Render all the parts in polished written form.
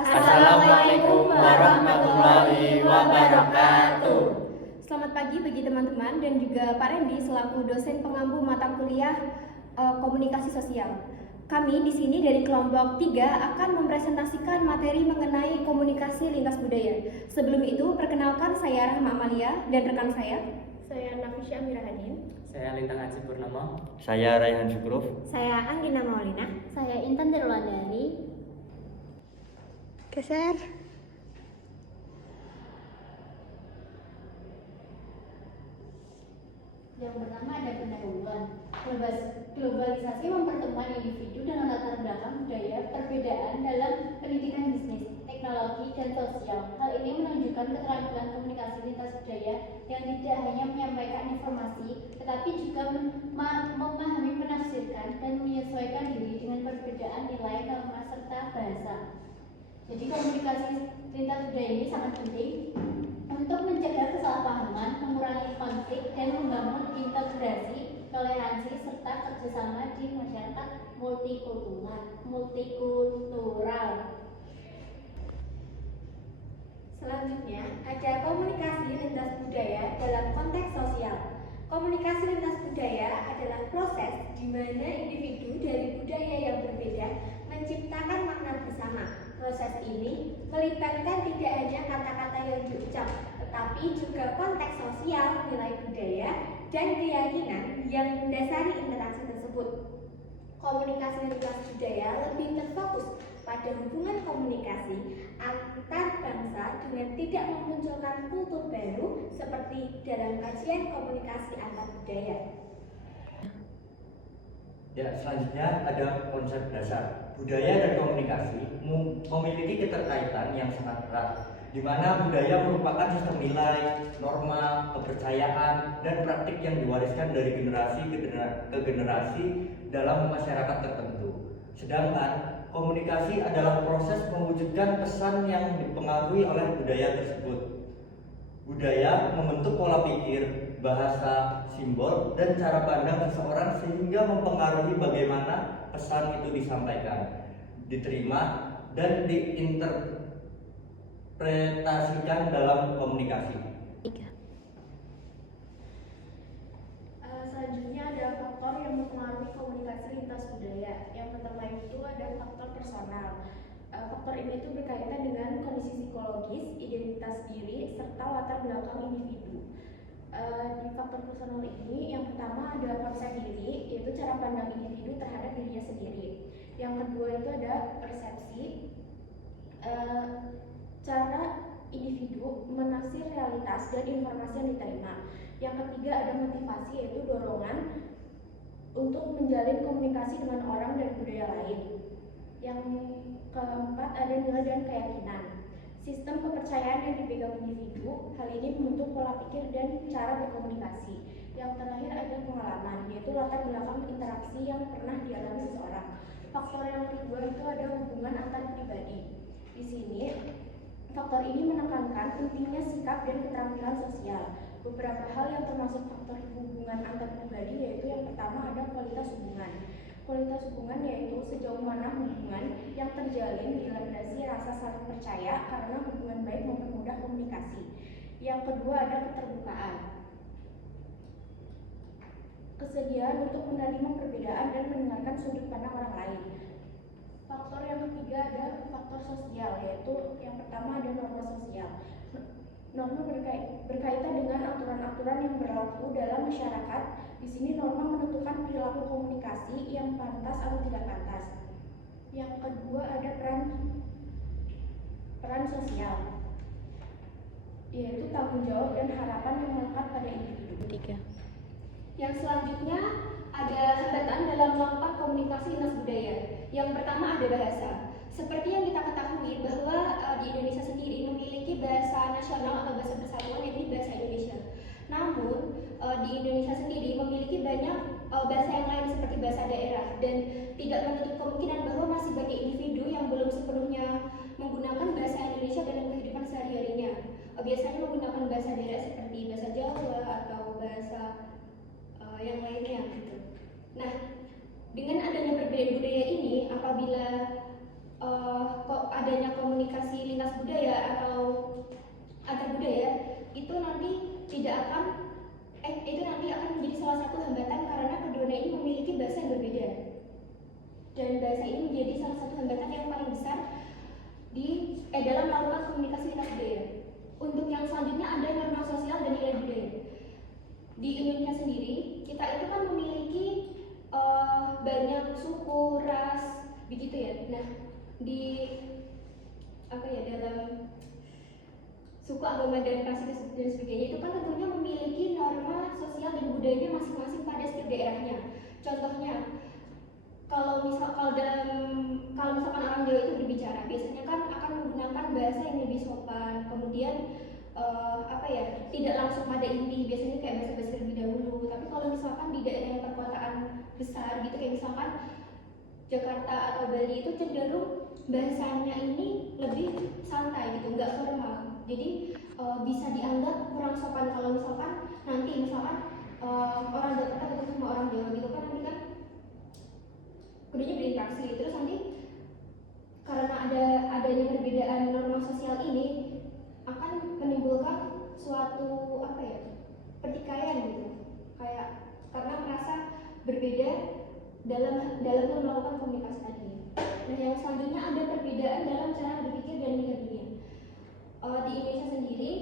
Assalamualaikum warahmatullahi wabarakatuh. Selamat pagi bagi teman-teman dan juga Pak Randy selaku dosen pengampu mata kuliah Komunikasi Sosial. Kami di sini dari kelompok 3 akan mempresentasikan materi mengenai komunikasi lintas budaya. Sebelum itu, perkenalkan saya Rahma Amalia dan rekan saya Nafisya Amirahadin. Saya Lintang Aji Purnomo. Saya Raihan Syukruf. Saya Anggina Maulina. Saya Intan Derwandari. Geser. Yang pertama ada pendahuluan. Globalisasi mempertemukan individu dengan latar belakang budaya, perbedaan dalam pendidikan bisnis, teknologi, dan sosial. Hal ini menunjukkan keterampilan komunikasi lintas budaya yang tidak hanya menyampaikan informasi, tetapi juga memahami, menafsirkan, dan menyesuaikan diri dengan perbedaan nilai, norma, serta bahasa. Jadi komunikasi lintas budaya ini sangat penting untuk mencegah kesalahpahaman, mengurangi konflik, dan membangun integrasi, toleransi, serta kerjasama di masyarakat multikultural. Selanjutnya, ada komunikasi lintas budaya dalam konteks sosial. Komunikasi lintas budaya adalah proses di mana individu dari budaya yang berbeda menciptakan makna bersama. Proses ini melibatkan tidak hanya kata-kata yang diucap, tetapi juga konteks sosial, nilai budaya, dan keyakinan yang mendasari interaksi tersebut. Komunikasi lintas budaya lebih terfokus pada hubungan komunikasi antar bangsa dengan tidak memunculkan kultur baru seperti dalam kajian komunikasi antar budaya. Ya, selanjutnya ada konsep dasar. Budaya dan komunikasi memiliki keterkaitan yang sangat erat, di mana budaya merupakan sistem nilai, norma, kepercayaan, dan praktik yang diwariskan dari generasi ke generasi dalam masyarakat tertentu. Sedangkan komunikasi adalah proses mewujudkan pesan yang dipengaruhi oleh budaya tersebut. Budaya membentuk pola pikir, bahasa, simbol, dan cara pandang seseorang sehingga mempengaruhi bagaimana pesan itu disampaikan, diterima, dan diinterpretasikan dalam komunikasi. Selanjutnya ada faktor yang mempengaruhi komunikasi lintas budaya. Yang pertama itu ada faktor personal. Faktor ini itu berkaitan dengan kondisi psikologis, identitas diri, serta latar belakang individu. Di faktor personal ini, yang pertama ada konsep diri, yaitu cara pandang individu terhadap dirinya sendiri. Yang kedua itu ada persepsi, cara individu menafsir realitas dan informasi yang diterima. Yang ketiga ada motivasi, yaitu dorongan untuk menjalin komunikasi dengan orang dan budaya lain. Yang keempat ada nilai dan keyakinan. Sistem kepercayaan yang dipegang individu, hal ini membentuk pola pikir dan cara berkomunikasi. Yang terakhir ada pengalaman, yaitu latar belakang interaksi yang pernah dialami seseorang. Faktor yang kedua itu ada hubungan antar pribadi. Di sini, faktor ini menekankan pentingnya sikap dan keterampilan sosial. Beberapa hal yang termasuk faktor hubungan antar pribadi yaitu yang pertama ada kualitas hubungan. Kualitas hubungan yaitu sejauh mana hubungan yang terjalin dilandasi rasa saling percaya karena hubungan baik mempermudah komunikasi. Yang kedua ada keterbukaan. Kesediaan untuk menerima perbedaan dan mendengarkan sudut pandang orang lain. Faktor yang ketiga ada faktor sosial, yaitu yang pertama ada norma sosial. Norma berkaitan dengan aturan-aturan yang berlaku dalam masyarakat. Di sini norma menentukan perilaku komunikasi yang pantas atau tidak pantas. Yang kedua ada peran sosial, yaitu tanggung jawab dan harapan yang melekat pada individu. Yang selanjutnya ada hambatan dalam melakukan komunikasi lintas budaya. Yang pertama ada bahasa. Seperti yang kita ketahui bahwa di Indonesia sendiri memiliki bahasa nasional atau bahasa persatuan, yaitu bahasa Indonesia. Namun di Indonesia sendiri memiliki banyak bahasa yang lain seperti bahasa daerah, dan tidak menutup kemungkinan bahwa masih banyak individu yang belum sepenuhnya menggunakan bahasa Indonesia dalam kehidupan sehari-harinya. Biasanya menggunakan bahasa daerah seperti bahasa Jawa atau bahasa yang lainnya gitu. Nah, dengan adanya perbedaan budaya ini, apabila adanya komunikasi lintas budaya atau antar budaya itu nanti akan menjadi salah satu hambatan karena keduanya ini memiliki bahasa yang berbeda, dan bahasa ini menjadi salah satu hambatan yang paling besar dalam melakukan komunikasi lintas budaya. Untuk yang selanjutnya ada norma sosial dan nilai budaya. Di Indonesia sendiri kita itu kan memiliki banyak suku, ras, begitu ya. Nah, dalam suku, agama, dan ras dan sebagainya itu kan tentunya memiliki norma sosial dan budayanya masing-masing pada setiap daerahnya. Contohnya, kalau misalkan orang Jawa itu berbicara, biasanya kan akan menggunakan bahasa yang lebih sopan, kemudian tidak langsung pada inti, biasanya kayak bahasa-bahasa terlebih dahulu. Tapi kalau misalkan di daerah yang perkotaan besar gitu, kayak misalkan Jakarta atau Bali, itu cenderung bahasanya ini lebih santai gitu, nggak formal. Jadi bisa dianggap kurang sopan kalau misalkan orang Jakarta ketemu sama orang Jawa gitu kan, nanti kan keduanya berinteraksi, terus nanti karena adanya perbedaan norma sosial ini akan menimbulkan suatu pertikaian gitu, kayak karena merasa berbeda dalam melakukan komunikasi tadi. Nah, yang selanjutnya ada perbedaan dalam cara berpikir dan melihat dunia. Di Indonesia sendiri,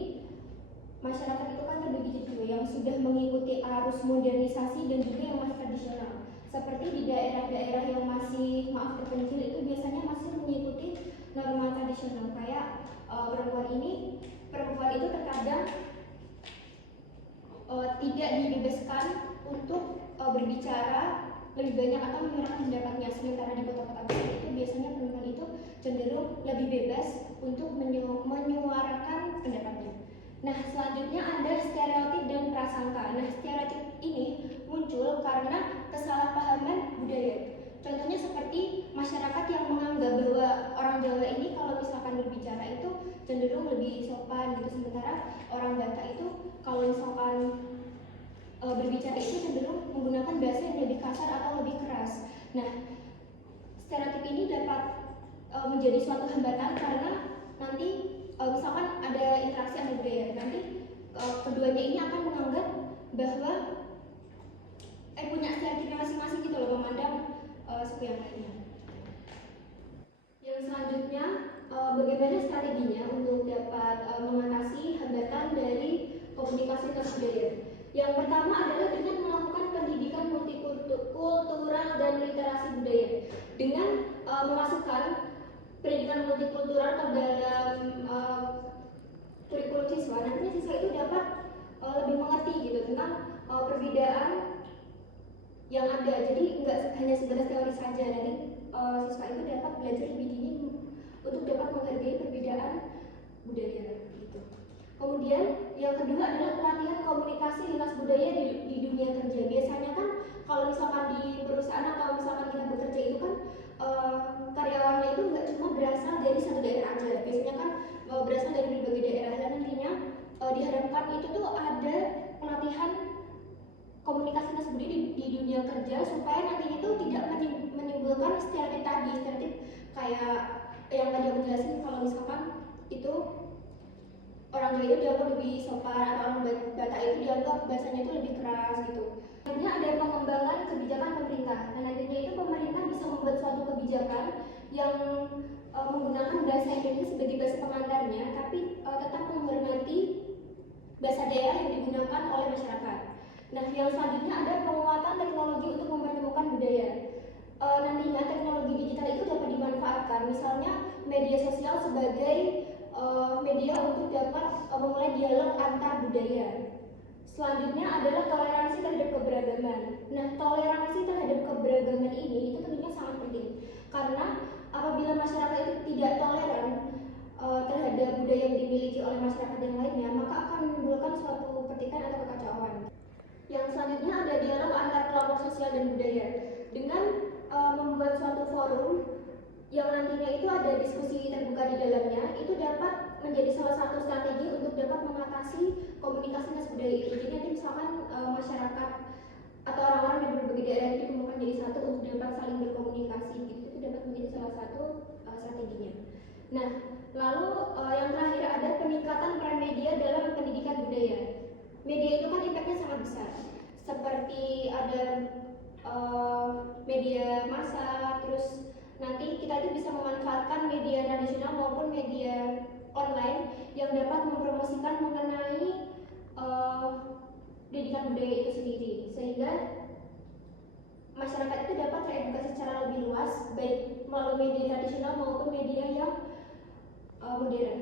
masyarakat itu kan terbagi dua, yang sudah mengikuti arus modernisasi dan juga yang masih tradisional. Seperti di daerah-daerah yang masih terpencil itu biasanya masih mengikuti norma tradisional, kayak perempuan itu terkadang tidak dibebaskan untuk berbicara lebih banyak atau menyuarakan pendapatnya. Sementara di kota-kota besar itu biasanya perempuan itu cenderung lebih bebas untuk menyuarakan pendapatnya. Nah, selanjutnya ada stereotip dan prasangka. Nah, stereotip ini muncul karena kesalahpahaman budaya. Contohnya seperti masyarakat yang menganggap bahwa orang Jawa ini kalau misalkan berbicara itu cenderung lebih sopan gitu, sementara orang Batak itu kalau misalkan berbicara itu cenderung menggunakan bahasa yang lebih kasar atau lebih keras. Nah, stereotip ini dapat menjadi suatu hambatan karena nanti misalkan ada interaksi antar budaya, nanti keduanya ini akan menganggap bahwa punya stereotipnya masing-masing gitu loh, memandang suku yang lainnya. Yang selanjutnya, bagaimana strateginya untuk dapat mengatasi hambatan dari komunikasi lintas budaya. Yang pertama adalah dengan melakukan pendidikan multikultural dan literasi budaya. Dengan memasukkan pendidikan multikultural ke dalam kurikulum siswa, nantinya siswa itu dapat lebih mengerti gitu tentang perbedaan yang ada. Jadi nggak hanya sebatas teori saja, nanti siswa itu dapat belajar lebih dini untuk dapat menghargai perbedaan budaya gitu. Kemudian yang kedua adalah pelatihan komunikasi lintas budaya di dunia kerja. Biasanya kan kalau misalkan di perusahaan atau misalkan kita bekerja itu kan karyawannya itu nggak cuma berasal dari satu daerah aja, biasanya kan berasal dari berbagai daerah, dan nantinya diharapkan itu tuh ada pelatihan komunikasi lintas budaya di dunia kerja supaya nantinya itu tidak menimbulkan stereotip kayak yang tadi aku jelasin, kalau misalkan itu orang Jawa itu dianggap lebih sopan atau orang Batak itu dianggap bahasanya itu lebih keras gitu. Akhirnya ada pengembangan kebijakan pemerintah. Nah, nantinya itu pemerintah bisa membuat suatu kebijakan yang menggunakan bahasa Indonesia sebagai bahasa pengantarnya, tapi tetap menghormati bahasa daerah yang digunakan oleh masyarakat. Nah, yang selanjutnya ada penguatan teknologi untuk mempertemukan budaya. Nantinya teknologi digital itu dapat dimanfaatkan, misalnya media sosial sebagai media untuk dapat memulai dialog antar budaya. Selanjutnya adalah toleransi terhadap keberagaman. Nah, toleransi terhadap keberagaman ini itu tentunya sangat penting, karena apabila masyarakat itu tidak toleran terhadap budaya yang dimiliki oleh masyarakat yang lainnya, maka akan menimbulkan suatu pertikaian atau kekacauan. Yang selanjutnya ada dialog antar kelompok sosial dan budaya. Dengan membuat suatu forum yang nantinya itu ada diskusi terbuka di dalamnya, itu dapat menjadi salah satu strategi untuk dapat mengatasi komunikasi lintas budaya itu. Jadi nanti misalkan masyarakat atau orang-orang dari berbagai daerah itu dikumpulkan jadi satu untuk dapat saling berkomunikasi, gitu, itu dapat menjadi salah satu strateginya. Nah, Lalu yang terakhir ada peningkatan peran media dalam pendidikan budaya. Media itu kan impactnya sangat besar. Seperti ada media massa, terus nanti kita itu bisa memanfaatkan media tradisional maupun media online yang dapat mempromosikan mengenai pendidikan budaya itu sendiri, sehingga masyarakat itu dapat teredukasi secara lebih luas, baik melalui media tradisional maupun media yang modern.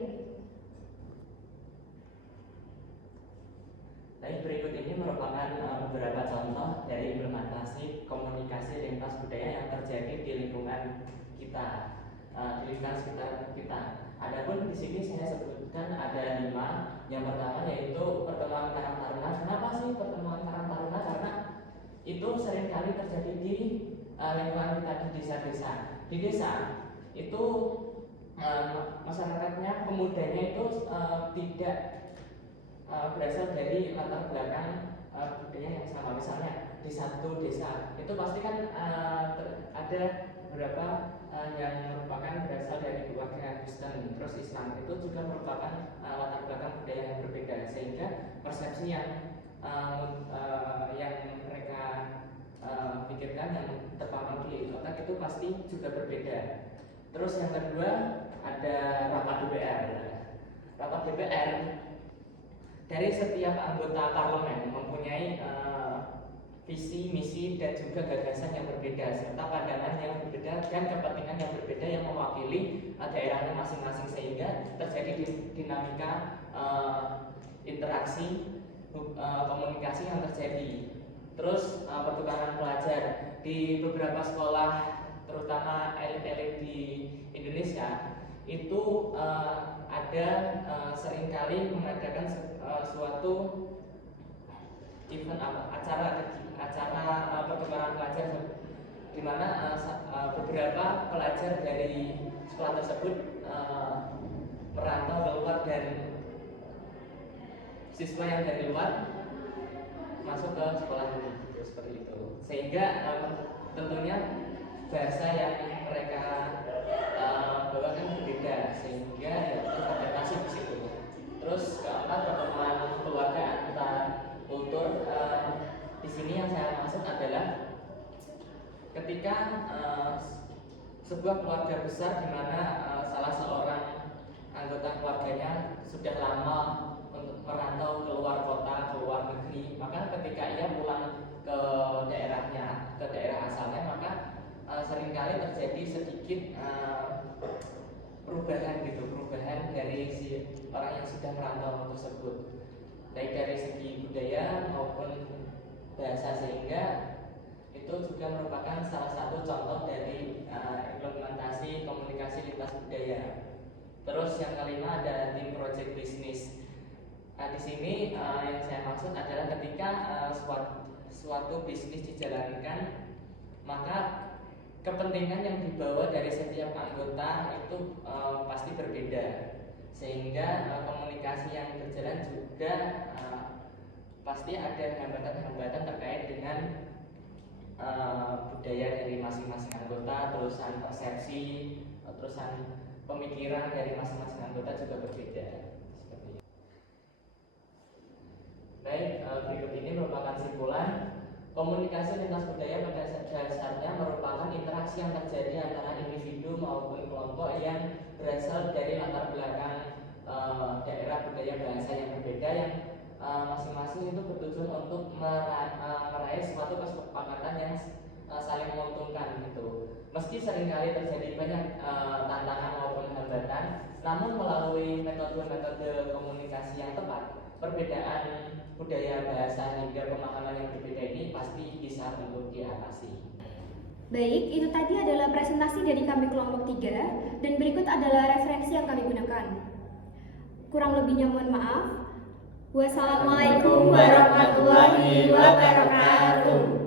Baik, berikut ini merupakan beberapa contoh dari implementasi komunikasi lintas budaya yang terjadi di lingkungan kita, di lingkungan sekitar kita. Adapun di sini saya sebutkan ada 5. Yang pertama yaitu pertemuan Karang Taruna. Kenapa sih pertemuan Karang Taruna? Karena itu seringkali terjadi di lingkungan kita di desa-desa. Di desa itu masyarakatnya, pemudanya itu tidak berasal dari latar belakang budaya yang sama. Misalnya di satu desa itu pasti kan ada beberapa yang merupakan berasal dari keluarga Kristen, terus Islam, itu juga merupakan latar belakang budaya yang berbeda, sehingga persepsi yang mereka pikirkan, yang terpapar di otak itu pasti juga berbeda. Terus yang kedua ada rapat DPR. Rapat DPR, dari setiap anggota parlemen mempunyai visi, misi, dan juga gagasan yang berbeda, serta pandangan yang berbeda dan kepentingan yang berbeda yang mewakili daerahnya masing-masing, sehingga terjadi dinamika interaksi komunikasi yang terjadi. Terus pertukaran pelajar di beberapa sekolah, terutama elit-elit di Indonesia, itu ada seringkali mengadakan suatu event acara pertukaran pelajar, di mana beberapa pelajar dari sekolah tersebut merantau keluar, dan siswa yang dari luar masuk ke sekolah ini, seperti itu. Sehingga tentunya bahasa yang mereka bawakan berbeda, sehingga adaptasi di situ. Terus keempat, pertemuan keluarga antar kultur. Di sini yang saya maksud adalah ketika sebuah keluarga besar di mana salah seorang anggota keluarganya sudah lama merantau keluar kota, keluar negeri, maka ketika ia pulang ke daerahnya, ke daerah asalnya, maka seringkali terjadi sedikit perubahan dari si orang yang sudah merantau tersebut, baik dari segi budaya maupun bahasa, sehingga itu juga merupakan salah satu contoh dari implementasi komunikasi lintas budaya. Terus yang kelima ada tim project bisnis. Di sini yang saya maksud adalah ketika suatu bisnis dijalankan, maka kepentingan yang dibawa dari setiap anggota itu pasti berbeda, sehingga komunikasi yang berjalan juga pasti ada hambatan-hambatan terkait dengan budaya dari masing-masing anggota, terusan persepsi, terusan pemikiran dari masing-masing anggota juga berbeda. Seperti itu. Baik, berikut ini merupakan simpulan. Komunikasi lintas budaya pada dasarnya merupakan interaksi yang terjadi antara individu maupun kelompok yang berasal dari latar belakang daerah, budaya, bahasa yang berbeda, yang masing-masing itu bertujuan untuk meraih suatu kesepakatan yang saling menguntungkan gitu. Meski seringkali terjadi banyak tantangan maupun hambatan, namun melalui metode-metode komunikasi yang tepat, perbedaan budaya, bahasa, hingga pemahaman yang berbeda ini pasti bisa untuk diatasi. Baik, itu tadi adalah presentasi dari kami kelompok 3, dan berikut adalah referensi yang kami gunakan. Kurang lebihnya mohon maaf. Wassalamualaikum warahmatullahi wabarakatuh.